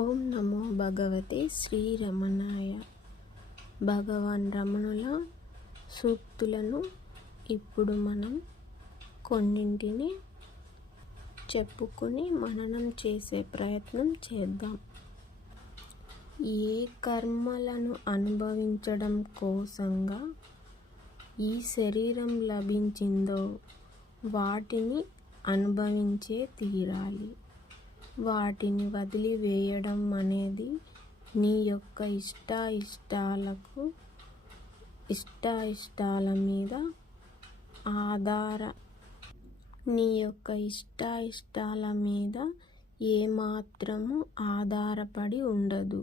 ఓం నమో భగవతే శ్రీరమణాయ. భగవాన్ రమణుల సూక్తులను ఇప్పుడు మనం కొన్నింటిని చెప్పుకొని మననం చేసే ప్రయత్నం చేద్దాం. ఏ కర్మలను అనుభవించడం కోసంగా ఈ శరీరం లభించిందో వాటిని అనుభవించే తీరాలి. వాటిని వదిలివేయడం అనేది నీ యొక్క ఇష్టాయిష్టాల మీద ఏమాత్రము ఆధారపడి ఉండదు.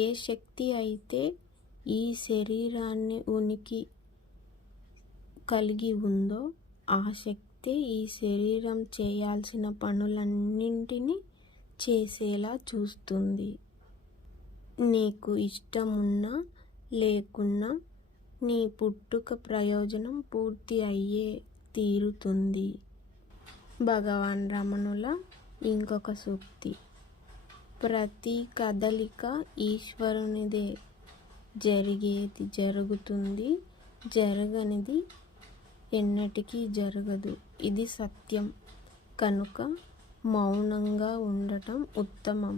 ఏ శక్తి అయితే ఈ శరీరాన్ని ఉనికి కలిగి ఉందో ఆ శక్తి ఈ శరీరం చేయాల్సిన పనులన్నింటినీ చేసేలా చూస్తుంది. నీకు ఇష్టమున్నా లేకున్నా నీ పుట్టుక ప్రయోజనం పూర్తి అయ్యే తీరుతుంది. భగవాన్ రమణుల ఇంకొక సూక్తి: ప్రతి కదలిక ఈశ్వరునిదే. జరిగేది జరుగుతుంది, జరగనిది ఎన్నటికీ జరగదు. ఇది సత్యం కనుక మౌనంగా ఉండటం ఉత్తమం.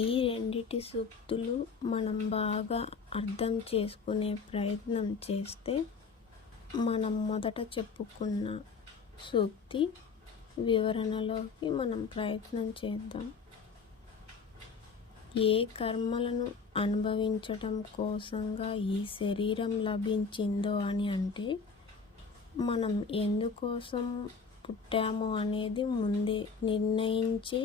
ఈ రెండిటి సూక్తులు మనం బాగా అర్థం చేసుకునే ప్రయత్నం చేస్తే మనం మొదట చెప్పుకున్న సూక్తి వివరణలోకి మనం ప్రయత్నం చేద్దాం. ఏ కర్మలను అనుభవించటం కోసంగా ఈ శరీరం లభించిందో అని అంటే మనం ఎందుకోసం పుట్టామో అనేది ముందే నిర్ణయించి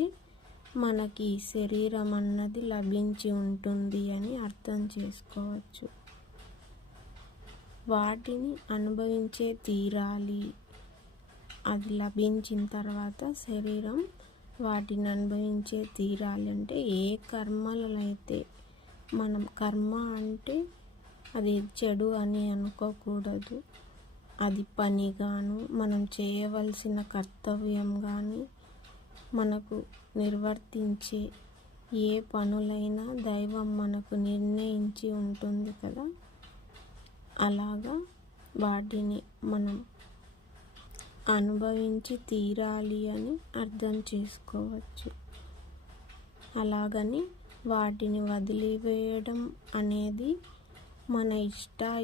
మనకి శరీరం అన్నది లభించి ఉంటుంది అని అర్థం చేసుకోవచ్చు. వాటిని అనుభవించే తీరాలి. అది లభించిన తర్వాత శరీరం వాటిని అనుభవించే తీరాలి. అంటే ఏ కర్మలైతే మనం కర్మ అంటే అది చెడు అని అనుకోకూడదు. అది పనిగాను మనం చేయవలసిన కర్తవ్యం కానీ మనకు నిర్వర్తించే ఏ పనులైనా దైవం మనకు నిర్ణయించి ఉంటుంది కదా, అలాగా వాటిని మనం అనుభవించి తీరాలి అని అర్థం చేసుకోవచ్చు. అలాగని వాటిని వదిలివేయడం అనేది మన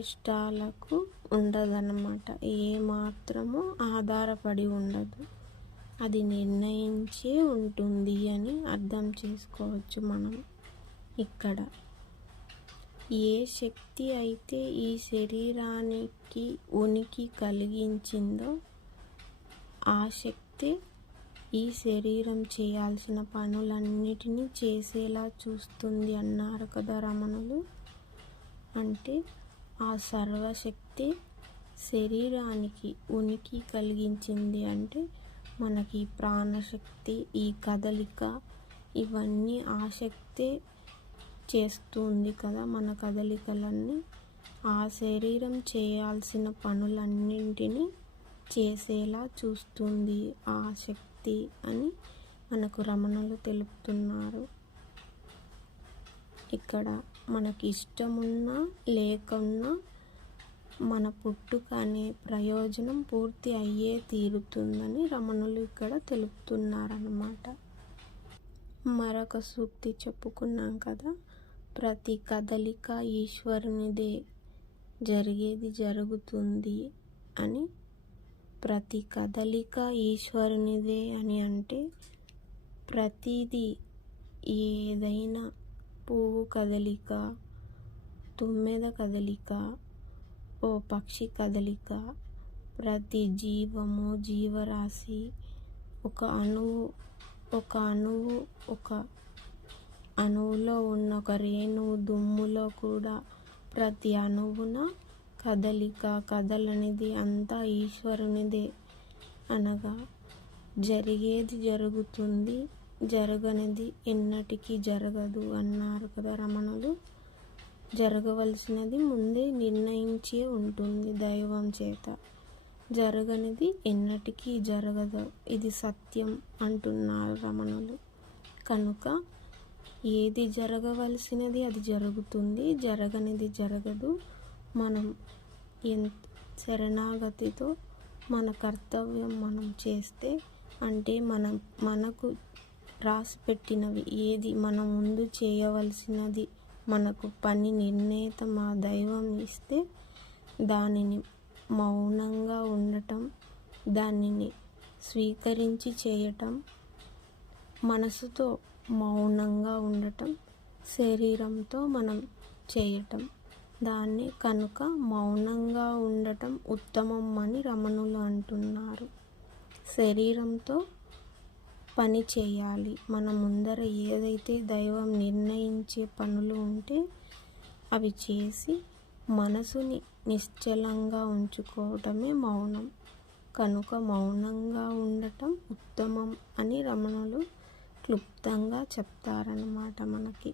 ఇష్టాలకు ఉండదన్నమాట. ఏమాత్రము ఆధారపడి ఉండదు, అది నిర్ణయించే ఉంటుంది అని అర్థం చేసుకోవచ్చు మనం ఇక్కడ. ఏ శక్తి అయితే ఈ శరీరానికి ఉనికి కలిగించిందో ఆ శక్తి ఈ శరీరం చేయాల్సిన పనులన్నిటినీ చేసేలా చూస్తుంది అన్నారు కదా రమణులు. అంటే ఆ సర్వశక్తి శరీరానికి ఉనికి కలిగించింది అంటే మనకి ప్రాణశక్తి, ఈ కదలిక, ఇవన్నీ ఆ శక్తే చేస్తుంది కదా. మన కదలికలన్నీ ఆ శరీరం చేయాల్సిన పనులన్నింటినీ చేసేలా చూస్తుంది ఆ శక్తి అని మనకు రమణులు తెలుపుతున్నారు. ఇక్కడ మనకి ఇష్టమున్నా లేకున్నా మన పుట్టుక అనే ప్రయోజనం పూర్తి అయ్యే తీరుతుందని రమణులు ఇక్కడ తెలుపుతున్నారన్నమాట. మరొక సూక్తి చెప్పుకున్నాం కదా, ప్రతి కదలిక ఈశ్వరునిదే, జరిగేది జరుగుతుంది అని. ప్రతి కదలిక ఈశ్వరునిదే అని అంటే ప్రతిదీ, ఏదైనా పువ్వు కదలిక, తుమ్మెద కదలిక, ఓ పక్షి కదలిక, ప్రతి జీవము, జీవరాశి, ఒక అణువులో ఉన్న ఒక రేణువు దుమ్ములో కూడా ప్రతి అణువున కదలనిది అంతా ఈశ్వరునిదే. అనగా జరిగేది జరుగుతుంది, జరగనిది ఎన్నటికీ జరగదు అన్నారు కదా రమణులు. జరగవలసినది ముందే నిర్ణయించే ఉంటుంది దైవం చేత. జరగనిది ఎన్నటికీ జరగదు, ఇది సత్యం అంటున్నారు రమణులు. కనుక ఏది జరగవలసినది అది జరుగుతుంది, జరగనిది జరగదు. మనం శరణాగతితో మన కర్తవ్యం మనం చేస్తే, అంటే మనకు రాసి పెట్టినవి ఏది మన ముందు చేయవలసినది, మనకు పని నిర్ణేత మా దైవం ఇస్తే దానిని మౌనంగా ఉండటం, దానిని స్వీకరించి చేయటం, మనసుతో మౌనంగా ఉండటం, శరీరంతో మనం చేయటం, దాన్ని కనుక మౌనంగా ఉండటం ఉత్తమం అని రమణులు అంటున్నారు. శరీరంతో పని చేయాలి. మన ముందర ఏదైతే దైవం నిర్ణయించే పనులు ఉంటే అవి చేసి మనసుని నిశ్చలంగా ఉంచుకోవటమే మౌనం. కనుక మౌనంగా ఉండటం ఉత్తమం అని రమణులు క్లుప్తంగా చెప్తారన్నమాట మనకి.